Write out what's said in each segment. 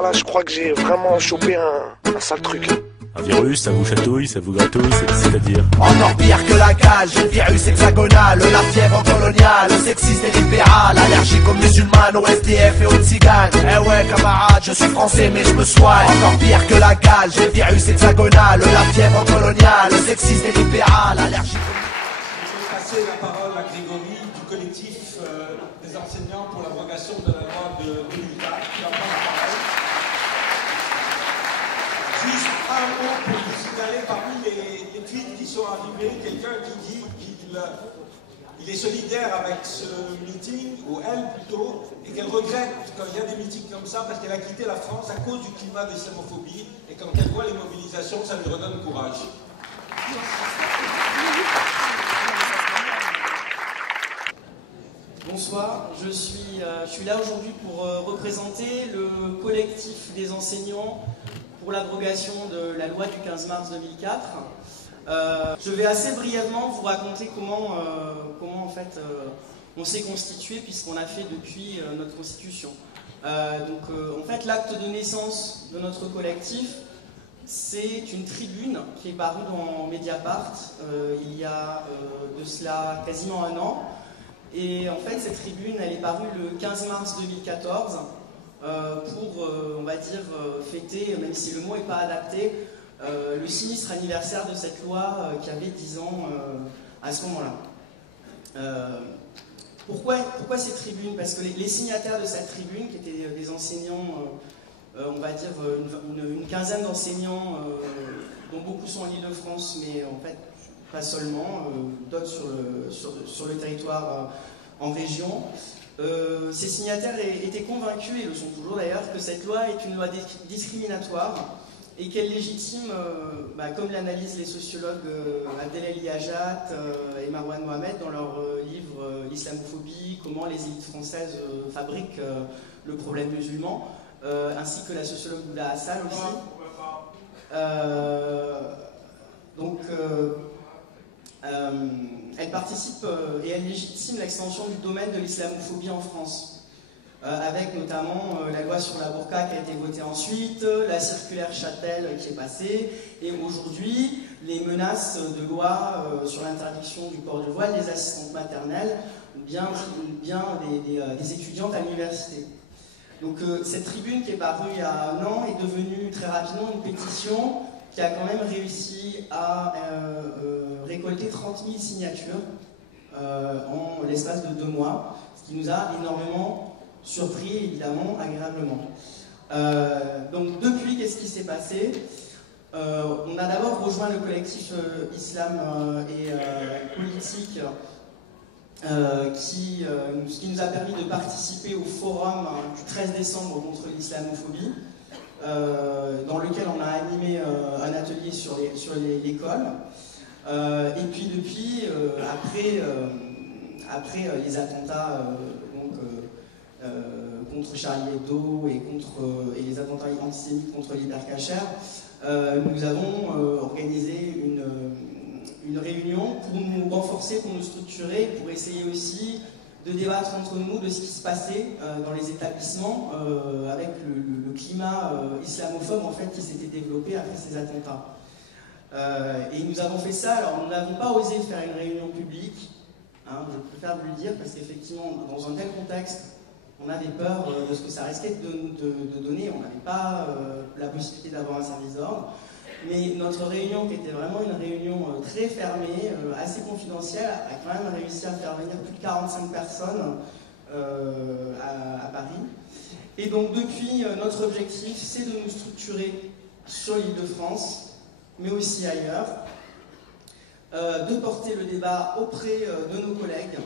Là, je crois que j'ai vraiment chopé un sale truc. Un virus, ça vous chatouille, ça vous gratouille, c'est-à-dire Encore pire que la cage, le virus hexagonal, la fièvre coloniale, le sexisme et libéral, allergique aux musulmanes, au SDF et aux tziganes. Eh ouais camarade, je suis français mais je me soigne. Encore pire que la cage, le virus hexagonal, la fièvre coloniale, le sexisme et libéral, allergique aux... Je vais passer la parole à Grégory du collectif des enseignants pour l'abrogation de la loi de 2004 qui va prendre la parole. Juste un mot pour vous signaler parmi les tweets qui sont arrivés, quelqu'un qui dit qu'il est solidaire avec ce meeting, ou elle plutôt, et qu'elle regrette quand il y a des meetings comme ça parce qu'elle a quitté la France à cause du climat d'islamophobie et quand elle voit les mobilisations, ça lui redonne courage. Bonsoir, je suis là aujourd'hui pour représenter le collectif des enseignants pour l'abrogation de la loi du 15 mars 2004. Je vais assez brièvement vous raconter comment en fait on s'est constitué puisqu'on a fait depuis notre constitution. En fait l'acte de naissance de notre collectif, c'est une tribune qui est parue dans Mediapart il y a de cela quasiment un an. Et en fait, cette tribune, elle est parue le 15 mars 2014 pour, on va dire, fêter, même si le mot n'est pas adapté, le sinistre anniversaire de cette loi qui avait 10 ans à ce moment-là. Pourquoi cette tribune? Parce que les signataires de cette tribune, qui étaient des enseignants, on va dire une quinzaine d'enseignants, dont beaucoup sont en Île-de-France, mais en fait, pas seulement, d'autres sur le territoire en région. Ces signataires étaient convaincus, et le sont toujours d'ailleurs, que cette loi est une loi discriminatoire et qu'elle légitime, comme l'analysent les sociologues Abdelali Hajat et Marwan Mohamed dans leur livre L'islamophobie, comment les élites françaises fabriquent le problème musulman, ainsi que la sociologue Oula Hassal aussi. Elle participe et elle légitime l'extension du domaine de l'islamophobie en France, avec notamment la loi sur la burqa qui a été votée ensuite, la circulaire Châtel qui est passée, et aujourd'hui les menaces de loi sur l'interdiction du port du voile des assistantes maternelles, bien des étudiantes à l'université. Donc cette tribune qui est parue il y a un an est devenue très rapidement une pétition qui a quand même réussi à récolter 30 000 signatures en l'espace de 2 mois, ce qui nous a énormément surpris, évidemment, agréablement. Donc depuis, qu'est-ce qui s'est passé? On a d'abord rejoint le collectif Islam et Politique, qui nous a permis de participer au forum du 13 décembre contre l'islamophobie, dans lequel on a animé un atelier sur l'école. Et puis depuis, après les attentats contre Charlie Hebdo et les attentats antisémites contre l'Hypercacher, nous avons organisé une réunion pour nous renforcer, pour nous structurer, pour essayer aussi de débattre entre nous de ce qui se passait dans les établissements avec le climat islamophobe en fait, qui s'était développé après ces attentats. Et nous avons fait ça, alors nous n'avons pas osé faire une réunion publique, hein, je préfère vous le dire, parce qu'effectivement, dans un tel contexte, on avait peur de ce que ça risquait de donner, on n'avait pas la possibilité d'avoir un service d'ordre. Mais notre réunion, qui était vraiment une réunion très fermée, assez confidentielle, a quand même réussi à faire venir plus de 45 personnes à Paris. Et donc depuis, notre objectif, c'est de nous structurer sur l'Île-de-France, mais aussi ailleurs, de porter le débat auprès de nos collègues,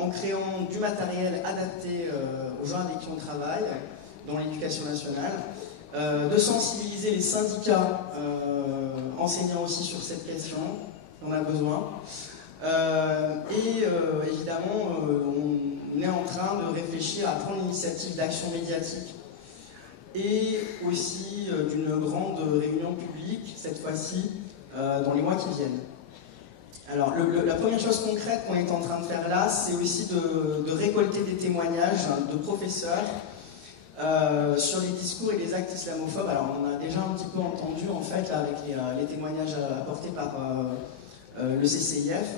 en créant du matériel adapté aux gens avec qui on travaille, dans l'éducation nationale, de sensibiliser les syndicats enseignants aussi sur cette question, on a besoin. Évidemment, on est en train de réfléchir à prendre l'initiative d'action médiatique et aussi d'une grande réunion publique, cette fois-ci, dans les mois qui viennent. Alors, la première chose concrète qu'on est en train de faire là, c'est aussi de récolter des témoignages de professeurs sur les discours et les actes islamophobes. Alors on en a déjà un petit peu entendu en fait là, avec les témoignages apportés par le CCIF.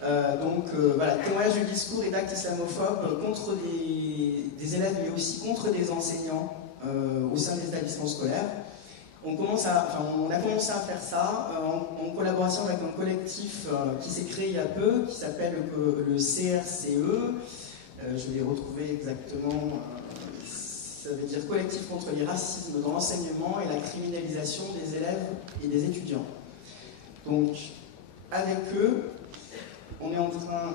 Voilà, témoignages de discours et d'actes islamophobes contre des élèves mais aussi contre des enseignants au sein des établissements scolaires. On a commencé à faire ça en collaboration avec un collectif qui s'est créé il y a peu, qui s'appelle le CRCE. Je vais retrouver exactement, ça veut dire Collectif contre les racismes dans l'enseignement et la criminalisation des élèves et des étudiants. Donc, avec eux, on est en train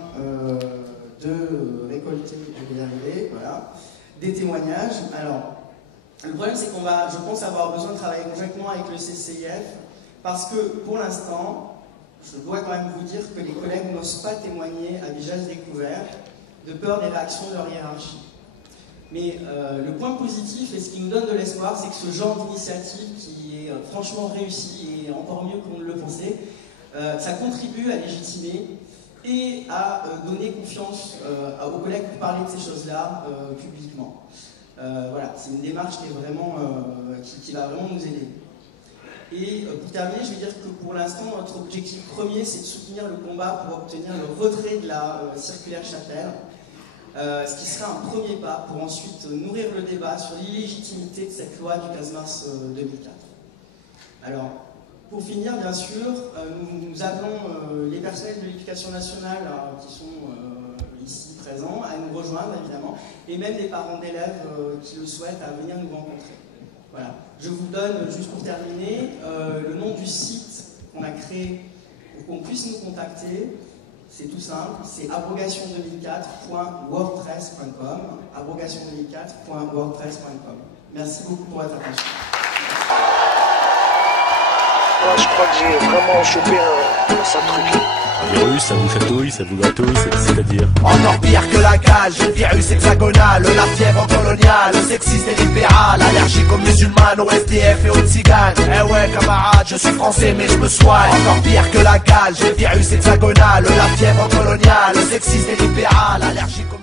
de récolter, je vais y arriver, voilà, des témoignages. Alors, le problème, c'est qu'on va, je pense, avoir besoin de travailler conjointement avec le CCIF, parce que, pour l'instant, je dois quand même vous dire que les collègues n'osent pas témoigner à visage découvert, de peur des réactions de leur hiérarchie. Mais le point positif, et ce qui nous donne de l'espoir, c'est que ce genre d'initiative, qui est franchement réussi, et encore mieux qu'on ne le pensait, ça contribue à légitimer et à donner confiance aux collègues pour parler de ces choses-là publiquement. Voilà, c'est une démarche qui, est vraiment, qui va vraiment nous aider. Et pour terminer, je vais dire que pour l'instant, notre objectif premier, c'est de soutenir le combat pour obtenir le retrait de la circulaire Chatel, ce qui sera un premier pas pour ensuite nourrir le débat sur l'illégitimité de cette loi du 15 mars 2004. Alors, pour finir, bien sûr, nous appelons les personnels de l'éducation nationale qui sont ici présents à nous rejoindre, évidemment, et même les parents d'élèves qui le souhaitent à venir nous rencontrer. Voilà. Je vous donne, juste pour terminer, le nom du site qu'on a créé pour qu'on puisse nous contacter. C'est tout simple, c'est abrogation2004.wordpress.com, abrogation2004.wordpress.com. Merci beaucoup pour votre attention. Ouais, je crois que j'ai vraiment chopé un sale truc. Un virus, ça vous chatouille, ça vous gratouille, c'est-à-dire? Encore pire que la cage, le virus hexagonal, la fièvre coloniale, le sexiste et libéral, allergique aux musulmanes, aux SDF et aux tziganes. Eh ouais camarade, je suis français mais je me soigne. Encore pire que la cage, le virus hexagonal, la fièvre coloniale, le sexiste et libéral, allergique aux